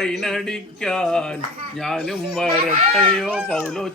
ലൈനടിക്കാൻ ഞാനും വരട്ടെയോ പൗലോ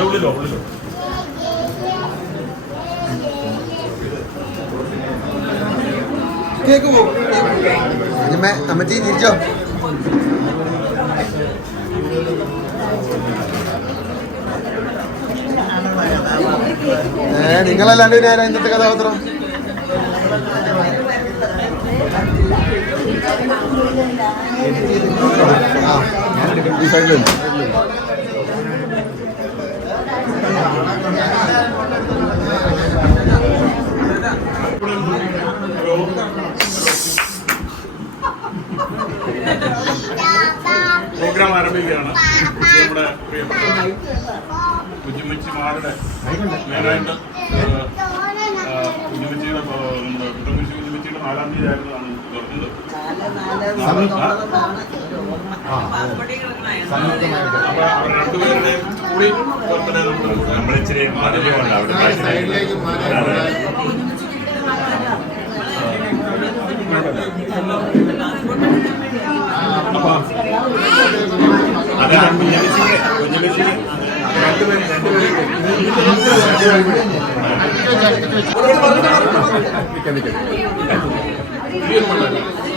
ഉള്ളിലോ ഉള്ളിലോ. അമ്മച്ചി തിരിച്ചോ? ഏ നിങ്ങളല്ലാണ്ട് പിന്നെ ആരാ ഇന്നത്തെ കഥാപാത്രം? ആ. ഈ സൈഡിലുണ്ട് പ്രോഗ്രാം ആരംഭിക്കുകയാണ്. നമ്മുടെ പ്രിയപ്പെട്ട കുഞ്ഞുമ്മച്ചിമാരുടെ ഞാനായിട്ട് കുഞ്ഞുമ്മച്ചിയുടെ നമ്മുടെ കുട്ടമ്മച്ചി കുഞ്ഞുമച്ചിയുടെ നാലാം തീയതി ആയിരുന്നതാണ് പറഞ്ഞത്. നമ്മളിച്ചിരി മാധുര്യമുണ്ട് അവിടെ അപ്പൊ അതാണ് കുഞ്ഞുമ്മച്ചിക്ക് കുഞ്ഞുമ്മച്ചിക്ക് രണ്ടുപേരും രണ്ടുപേരും അവരും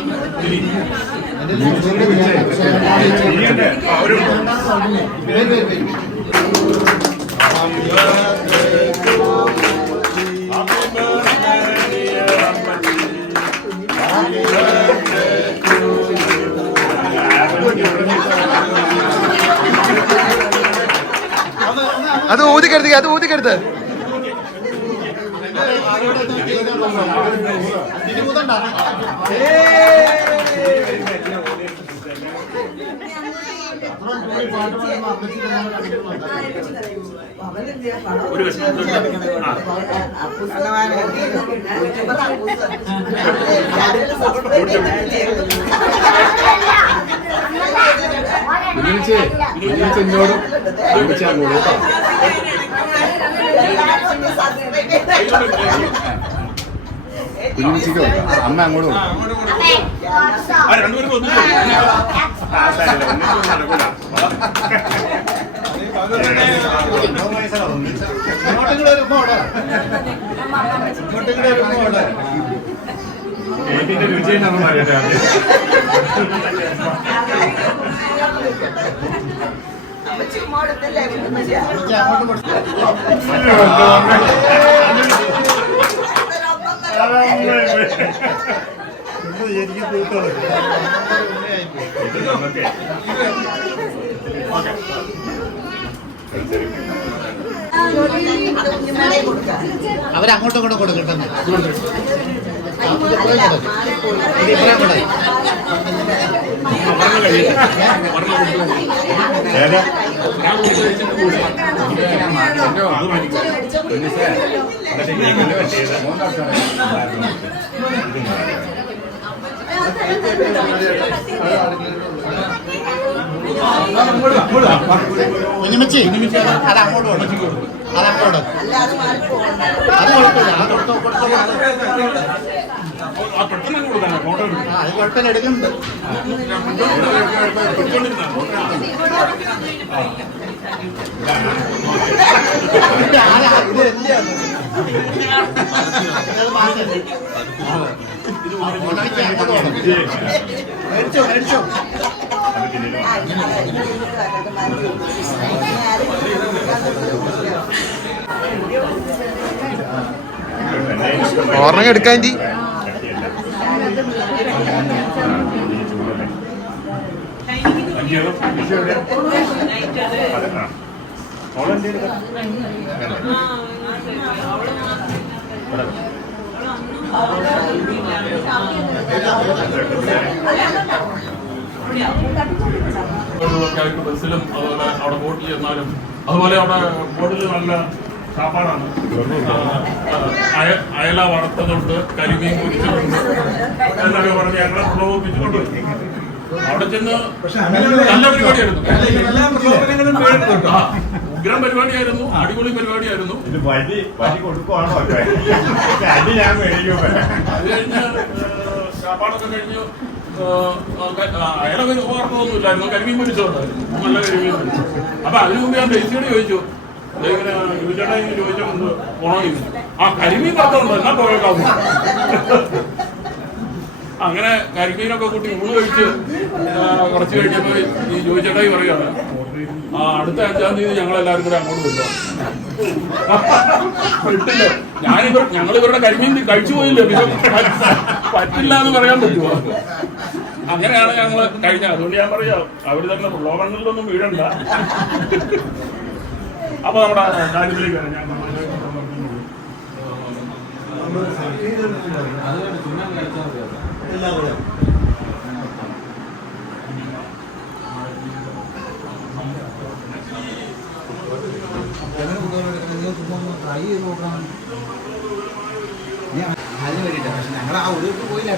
അത് ഊതിക്കരുത് അത് ഊതിക്കെടുത്ത്. ഒരു കുഞ്ഞിച്ചേ കുഞ്ഞിച്ച എന്നോടും അങ്ങോട്ടും കേട്ടോ കുഞ്ഞിച്ചയ്ക്കോ അമ്മ അങ്ങോട്ട് കൊടുക്കാം ആ രണ്ടുപേർക്കും ഒന്നും ആ സാരമില്ല അമ്മ അങ്ങോട്ട് കേക്കിന്റെ രുചി നമ്മൾ അറിയട്ടെ നമുക്ക് ഓക്കെ അവരങ്ങോട്ടും ഇങ്ങോട്ടും കൊടുക്കട്ടെ. വെച്ചിട്ട് കൂടെ അത് മതിക്കോ എന്നിട്ട് കേക്കിന്റെ പറ്റിയത് കുഞ്ഞുമച്ചി അത് അങ്ങോട്ട് അത് അങ്ങോട്ട് അത് കൊടുത്തോ കൊടുത്തോ മേടിച്ചോ മേടിച്ചോ ഓർമ്മ എടുക്കാൻ ബസ്സിലും അതുപോലെ അവിടെ ബോട്ടിൽ ചെന്നാലും അതുപോലെ അവിടെ ബോട്ടിൽ നല്ല സാപ്പാടാണ് അയ- അയല വറുത്തതുണ്ട് കരിമീൻ കുടിച്ചതുണ്ട് എന്നൊക്കെ പറഞ്ഞ് ഞങ്ങളെ പ്രലോഭിപ്പിച്ചുകൊണ്ട് അവിടെ ചെന്ന് നല്ല പരിപാടിയായിരുന്നു. ഉഗ്രം പരിപാടിയായിരുന്നു അടിപൊളി പരിപാടിയായിരുന്നു. അത് കഴിഞ്ഞ് ഏഹ്, ശാപ്പാടൊക്കെ കഴിഞ്ഞ് അയാളെ ഒരു ഉപകരണമൊന്നും ഇല്ലായിരുന്നു. കരിമീൻ പിടിച്ചോണ്ടായിരുന്നു നല്ല കരിമീൻ പിടിച്ചു അപ്പൊ അതിനു മുമ്പ് ഞാൻ ഡേസിയോട് ചോദിച്ചു. ഇങ്ങനെ യുവചേട്ടാ ഇങ്ങനെ ചോദിച്ചുകൊണ്ട് പോണോ ആ കരിമീൻ പത്രമുണ്ടോ എന്നാ പോയേക്കാവും അങ്ങനെ കരിമീനൊക്കെ കൂട്ടി ഊണ് കഴിച്ച് കുറച്ച് കഴിഞ്ഞപ്പോൾ ഈ ജോയിച്ചേട്ടായി പറയുകയാണ്. ആ അടുത്ത അഞ്ചാം തീയതി ഞങ്ങൾ എല്ലാവരും കൂടെ അങ്ങോട്ട് വിട്ടോ ഞാനിവർ ഞങ്ങൾ ഇവരുടെ കരിമീൻ കഴിച്ചു പോയില്ലേ? പറ്റില്ല എന്ന് പറയാൻ പറ്റുമോ? അങ്ങനെയാണ് ഞങ്ങൾ കഴിഞ്ഞ അതുകൊണ്ട് ഞാൻ പറയാം അവർ തന്നെ പ്രലോഭനങ്ങളിലൊന്നും വീഴണ്ട. അപ്പൊ നമ്മുടെ കാര്യത്തിലേക്ക് വരാം. ഞാൻ ആ ഒരു പോയില്ല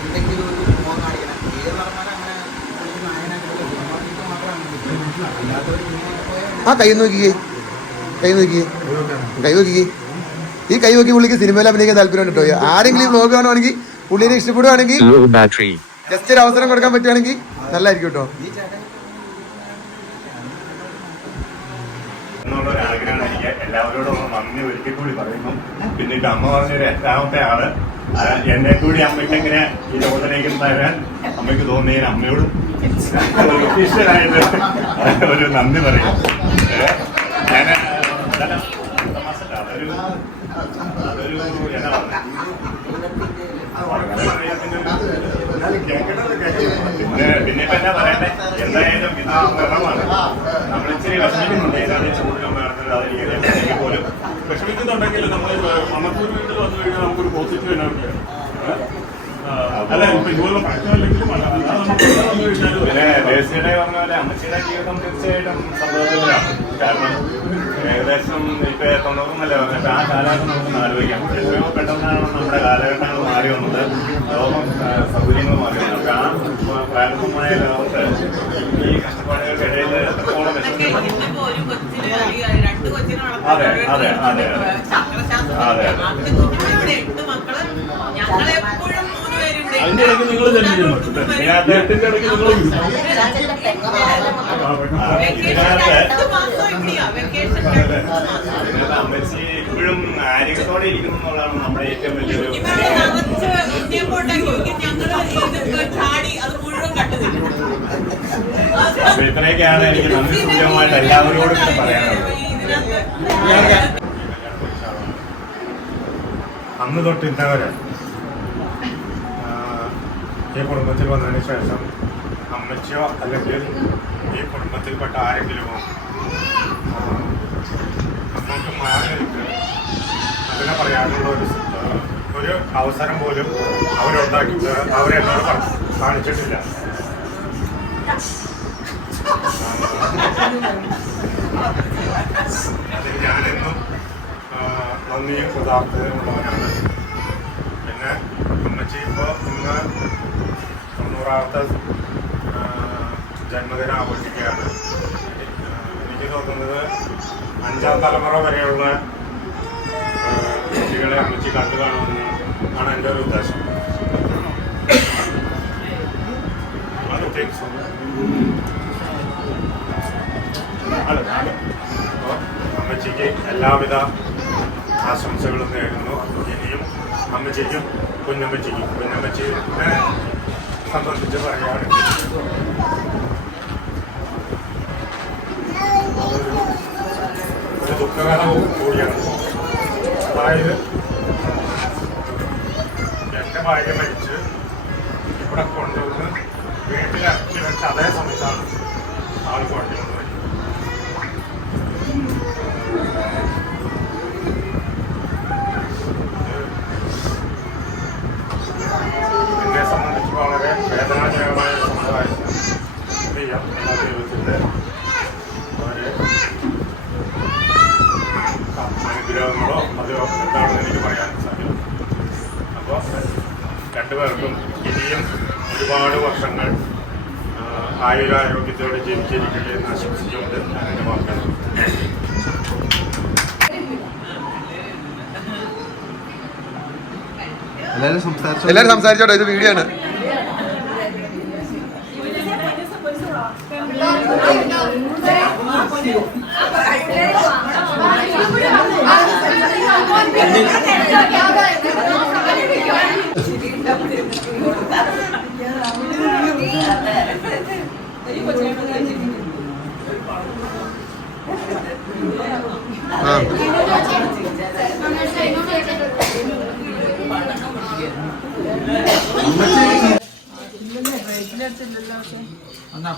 എന്തെങ്കിലും ഒരു കാണിക്കണം അങ്ങനെ ആ കൈ നോക്കിക്കേ കൈ നോക്കിക്കേ. കൈ നോക്കിക്കേ. ഈ കൈ നോക്കി പുള്ളിക്ക് സിനിമയിൽ അഭിനയിക്കാൻ താല്പര്യം കേട്ടോ ആരെങ്കിലും ഈ വ്ലോഗ് കാണുവാണെങ്കിൽ പുള്ളിനെ ഇഷ്ടപ്പെടുവാണെങ്കിൽ. ജസ്റ്റ് ഒരു അവസരം കൊടുക്കാൻ പറ്റുവാണെങ്കിൽ നല്ലതായിരിക്കും കേട്ടോ. എല്ലാവരോടും നന്ദി ഒരിക്കൽ കൂടി പറയുന്നു. പിന്നീട് അമ്മ പറഞ്ഞൊരു എട്ടാമത്തെ ആൾ. എന്നെ കൂടി അമ്മയ്ക്ക് എങ്ങനെ ഈ ലോകത്തിലേക്ക് തരാൻ അമ്മയ്ക്ക് തോന്നിയതിന് അമ്മയോട് ഒരു ഒരു നന്ദി പറയും ഞാൻ പിന്നെ പിന്നെ എന്നാ പറയണ്ടേ എന്തായാലും ഇത് നിറമാണ് നമ്മൾ ഇച്ചിരി വിഷമിക്കുന്നുണ്ട് ഏതാണ്ട് ചൂട് നമ്മൾ നടത്തുന്നത് അതെനിക്ക് പോലും വിഷമിക്കുന്നുണ്ടെങ്കിൽ നമ്മൾ മണപ്പൂർ വീട്ടിൽ വന്നു കഴിഞ്ഞാൽ നമുക്കൊരു പോസിറ്റീവ് എനർജി അല്ല ഇപ്പൊ ഇതുപോലെ പ്രശ്നമല്ലെങ്കിലും പിന്നെ ദേശീയ പറഞ്ഞ പോലെ അമ്മച്ചിയുടെ ജീവിതം തീർച്ചയായിട്ടും സന്തോഷകരമാണ് കാരണം ഏകദേശം ഇപ്പൊ തൊണ്ണൂറൊന്നല്ലേ പറഞ്ഞിട്ട് ആ കാലഘട്ടം നമുക്ക് ആലോചിക്കാം എത്രയോ പെട്ടെന്നാണ് നമ്മുടെ കാലഘട്ടങ്ങൾ മാറി വന്നത് ലോകം സൗകര്യങ്ങൾ മാറി വന്നത് അപ്പൊ ആ പ്രാരംഭമായ ലോകത്ത് ഈ കഷ്ടപ്പാടുകൾക്കിടയിൽ എത്രത്തോളം അതെ, അതെ, അതെ, അതെ. അതിന്റെ ഇടയ്ക്ക് നിങ്ങൾ ഇതിനകത്ത് എട്ടിന്റെ ഇടയ്ക്ക് നിങ്ങൾ ഇപ്പോഴും ഇരിക്കുന്നു നമ്മുടെ ഇത്രയൊക്കെയാണ് എനിക്ക് നന്ദി സൂചകമായിട്ട് എല്ലാവരോടും പറയാനുള്ളത് അന്ന് തൊട്ട് ഇന്നവരെ ഈ കുടുംബത്തിൽ വന്നതിന് ശേഷം അമ്മച്ചിയോ അല്ലെങ്കിൽ ഈ കുടുംബത്തിൽപ്പെട്ട ആരെങ്കിലുമോ നമുക്ക് മാറി അതിനെ പറയാനുള്ള ഒരു ഒരു അവസരം പോലും അവരുണ്ടാക്കി അവരെന്നോട് കാണിച്ചിട്ടില്ല. അതിൽ ഞാനെന്നും നന്ദിയും കൃതാർത്ഥതയും ഉള്ളവനാണ്. പിന്നെ അമ്മച്ചി ഇപ്പോൾ ഇന്ന് തൊണ്ണൂറാമത്തെ ജന്മദിനം ആഘോഷിക്കുകയാണ്. എനിക്ക് തോന്നുന്നത് അഞ്ചാം തലമുറ വരെയുള്ള കുട്ടികളെ അമ്മച്ചി കണ്ടു കാണുമെന്ന് ആണ് എന്റെ ഒരു ഉദ്ദേശം. അമ്മച്ചിക്ക് എല്ലാവിധ ആശംസകളും നേരുന്നു. ഇനിയും അമ്മച്ചിക്കും കുഞ്ഞമ്മച്ചിക്കും. കുഞ്ഞമ്മച്ചിനെ സംബന്ധിച്ച് പറയാറുണ്ട് ഒരു ദുഃഖകരവും കൂടിയാണ്. അതായത് എന്റെ ഭാര്യ മരിച്ച് ഇവിടെ കൊണ്ടുവന്ന് വീട്ടിലിറക്കി വെച്ച അതേ സമയത്താണ് ആൾ കൊണ്ടുവന്നത് ഇനിയും ഒരുപാട് വർഷങ്ങൾ ആയുരാരോഗ്യത്തോടെ ജീവിച്ചിരിക്കട്ടെ എന്ന് ആശംസിച്ചുകൊണ്ട് ഞാൻ എന്റെ വാക്കുകൾ എല്ലാവരും സംസാരിച്ചോട്ടെ ഇത് വീഡിയോ ആണ്.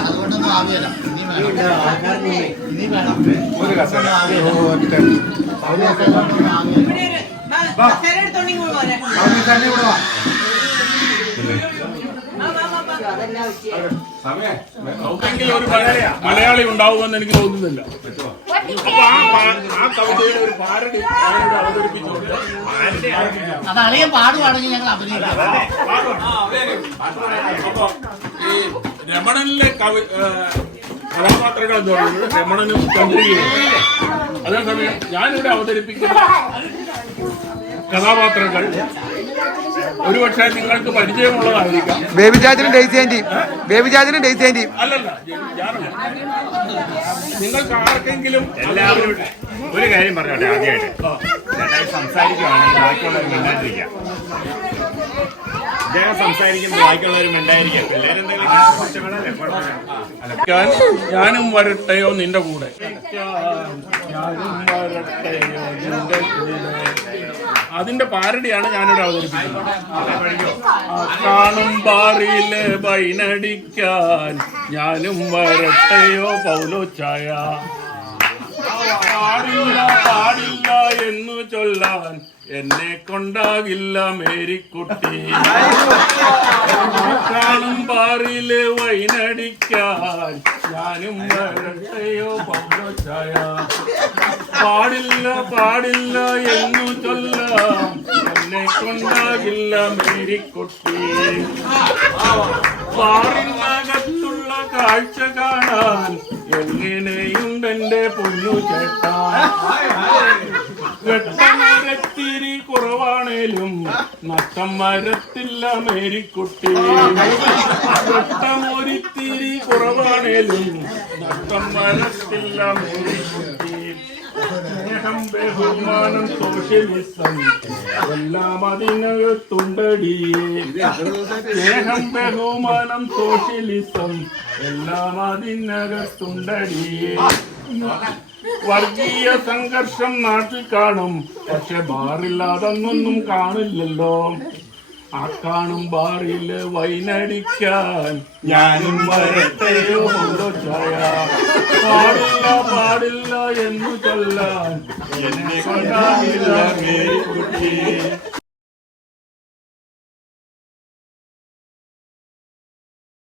അതുകൊണ്ടൊന്നും ആവിയല്ല. ഇനി വേണം. ഒരു കസേര ഇവിടെ പോരെ. വാ, വാ, വാ, വാ. നമുക്കെങ്കിലും ഒരു മലയാളി മലയാളി ഉണ്ടാവുമെന്ന് എനിക്ക് തോന്നുന്നില്ല. അപ്പൊ ആ കവിതയിൽ ഒരു അവതരിപ്പിച്ചുകൊണ്ട് അത് അളിയൻ പാടുവാണെങ്കിൽ ഞങ്ങൾ അഭിനയിക്കാം. അപ്പൊ ഈ രമണനിലെ കവി കഥാപാത്രങ്ങൾ എന്ന് പറയുന്നത് രമണനും ചന്ദ്രികയും. അതേസമയം ഞാനിവിടെ അവതരിപ്പിക്കുന്ന കഥാപാത്രങ്ങൾ ഒരുപക്ഷെ നിങ്ങൾക്ക് പരിചയമുള്ളതായിരിക്കാം. ബേബി ചാച്ചനും ഡേസി ആന്റിയും ബേബി ചാച്ചനും ഡേസി ആന്റിയും അല്ലല്ല നിങ്ങൾക്ക് ആർക്കെങ്കിലും എല്ലാവരും ഒരു കാര്യം പറഞ്ഞോട്ടെ ആദ്യമായിട്ട്. ചേട്ടായി സംസാരിക്കുവാണെങ്കിൽ ബാക്കിയുള്ളവർ മിണ്ടാണ്ടിരിക്കുക അദ്ദേഹം സംസാരിക്കുമ്പോൾ ബാക്കിയുള്ളവർ മിണ്ടായിരിക്കാം കൊച്ചുങ്ങളല്ലേ കുഴപ്പമില്ല. ഞാനും വരട്ടെയോ നിന്റെ കൂടെ? ഞാനും വരട്ടെയോ നിന്റെ കൂടെ? അതിന്റെ പാരടിയാണ് ഞാനിവിടെ അവതരിപ്പിക്കുന്നത്. കാണും പാറിയിൽ ബൈനടിക്കാൻ ഞാനും വരട്ടെയോ പൗലോ ചായ പാടില്ല പാടില്ല എന്നു ചൊല്ലാൻ എന്നെ കൊണ്ടാകില്ല മേരിക്കുട്ടി. കാണും പാറിൽ വൈനടിക്കാൻ ഞാനും വരട്ടെയോ പങ്കോച്ചായ പാടില്ല പാടില്ല എന്നു ചൊല്ലാം എന്നെ കൊണ്ടാകില്ല മേരിക്കുട്ടി. പാറിനകത്തുള്ള കാഴ്ച കാണാൻ എങ്ങനെയുണ്ടെന്റെ പൊന്നു ചേട്ടാ? കുറവാണേലും നഷ്ടം മരത്തില്ല മേരിക്കുട്ടി. വെട്ടമൊരിത്തിരി കുറവാണേലും നഷ്ടം മരത്തില്ല മേരിക്കുട്ടി. സ്നേഹം ബഹുമാനം സോഷ്യലിസം എല്ലാം അതിനകത്തുണ്ടടിയേ സ്നേഹം ബഹുമാനം സോഷ്യലിസം എല്ലാം അതിനകത്തുണ്ടടിയേ വർഗീയ സംഘർഷം നാട്ടിൽ കാണും. പക്ഷെ ബാറില്ലാതൊന്നും കാണില്ലല്ലോ. ആ കാണും ബാറിൽ വൈനടിക്കാൻ ഞാനും വരട്ടെയോ പാടില്ല പാടില്ല എന്ന് ചൊല്ലാൻ എന്നെ കൊണ്ടാകില്ല മേരിക്കുട്ടി.